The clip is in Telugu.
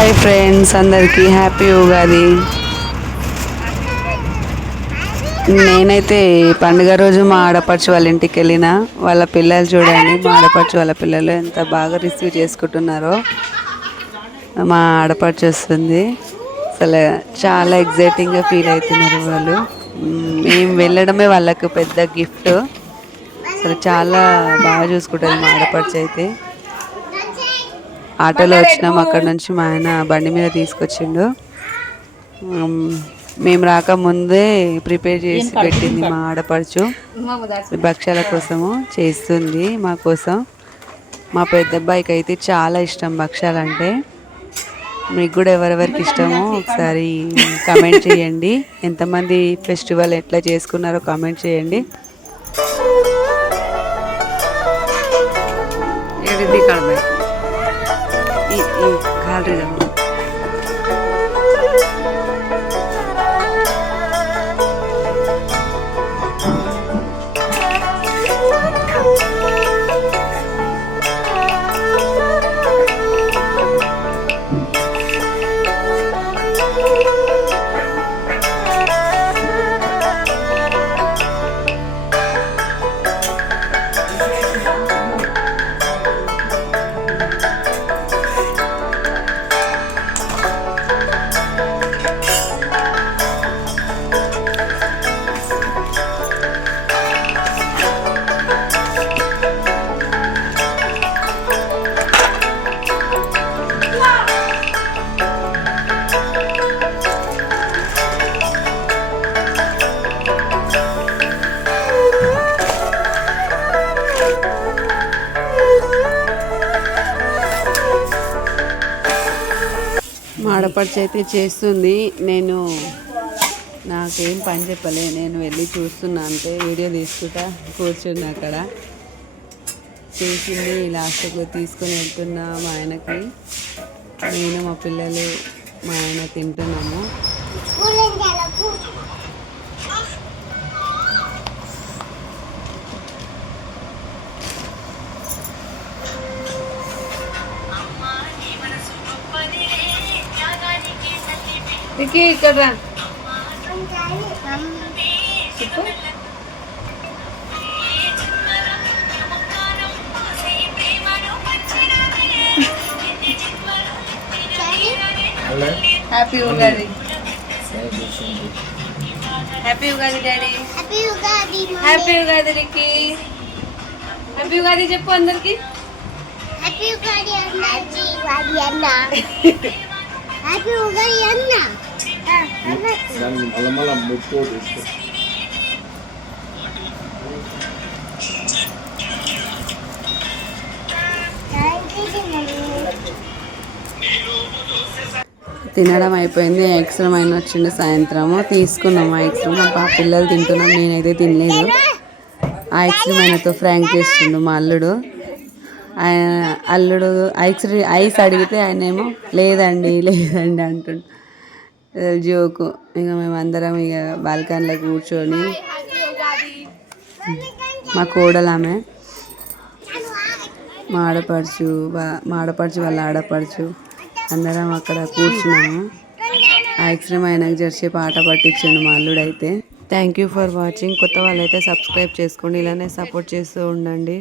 హాయ్ ఫ్రెండ్స్, అందరికీ హ్యాపీ ఉగాది. నేనైతే పండుగ రోజు మా ఆడపడుచు వాళ్ళ ఇంటికి వెళ్ళిన. వాళ్ళ పిల్లలు చూడండి, మా ఆడపడుచు వాళ్ళ పిల్లలు ఎంత బాగా రిసీవ్ చేసుకుంటున్నారో. మా ఆడపడుచు వస్తుంది, అసలు చాలా ఎగ్జైటింగ్గా ఫీల్ అవుతున్నారు వాళ్ళు. మేము వెళ్ళడమే వాళ్ళకు పెద్ద గిఫ్ట్. అసలు చాలా బాగా చూసుకుంటుంది మా ఆడపడుచు అయితే. ఆటోలో వచ్చినాం, అక్కడ నుంచి మా ఆయన బండి మీద తీసుకొచ్చిండు. మేము రాకముందే ప్రిపేర్ చేసి పెట్టింది మా ఆడపడుచు. భక్ష్యాల కోసము చేస్తుంది మా కోసం. మా పెద్ద అబ్బాయికి అయితే చాలా ఇష్టం భక్ష్యాలంటే. మీకు కూడా ఎవరెవరికి ఇష్టమో ఒకసారి కామెంట్ చేయండి. ఎంతమంది ఫెస్టివల్ ఎట్లా చేసుకున్నారో కామెంట్ చేయండి. మా ఆడపడుచు అయితే చేస్తుంది. నాకేం పని చెప్పలే, నేను వెళ్ళి చూస్తున్నా అంతే. వీడియో తీసుకుంటా కూర్చున్నా అక్కడ. చేసింది లాస్ట్కి తీసుకొని వెళ్తున్నా మా ఆయనకి. నేను మా పిల్లలు మా ఆయన తింటున్నాము. ఇక్కడ happy Ugadi. Happy Ugadi daddy. Happy Ugadi రికి. హ్యాపీ ఉగాది చెప్పు అందరికి. హ్యాపీ ఉగాది అన్న. హ్యాపీ ఉగాది అన్న. తినడం అయిపోయింది. ఎక్స్ట్రా అయిన వచ్చిండు సాయంత్రము, తీసుకున్నాము ఆ ఎక్స్ట్రా. మా పిల్లలు తింటున్నాం, నేనైతే తినలేదు. ఆ ఎక్స్ట్రా అయినతో ఫ్రాంక్ చేస్తుండు మా అల్లుడు. అల్లుడు ఐస్ అడిగితే ఆయన ఏమో లేదండి అంటుండు. జోకు. ఇక మేమందరం ఇక బాల్కనీలో కూర్చొని, మా కోడలు ఆమె, మా ఆడపడుచు వాళ్ళ ఆడపడుచు అందరం అక్కడ కూర్చున్నాము. ఆ ఎక్స్ట్రీమ్ ఆయనకు జెర్సీ పాట పట్టించండు మా అల్లుడు అయితే. Thank you for watching. కొత్త వాళ్ళైతే సబ్స్క్రైబ్ చేసుకోండి, ఇలానే సపోర్ట్ చేస్తూ ఉండండి.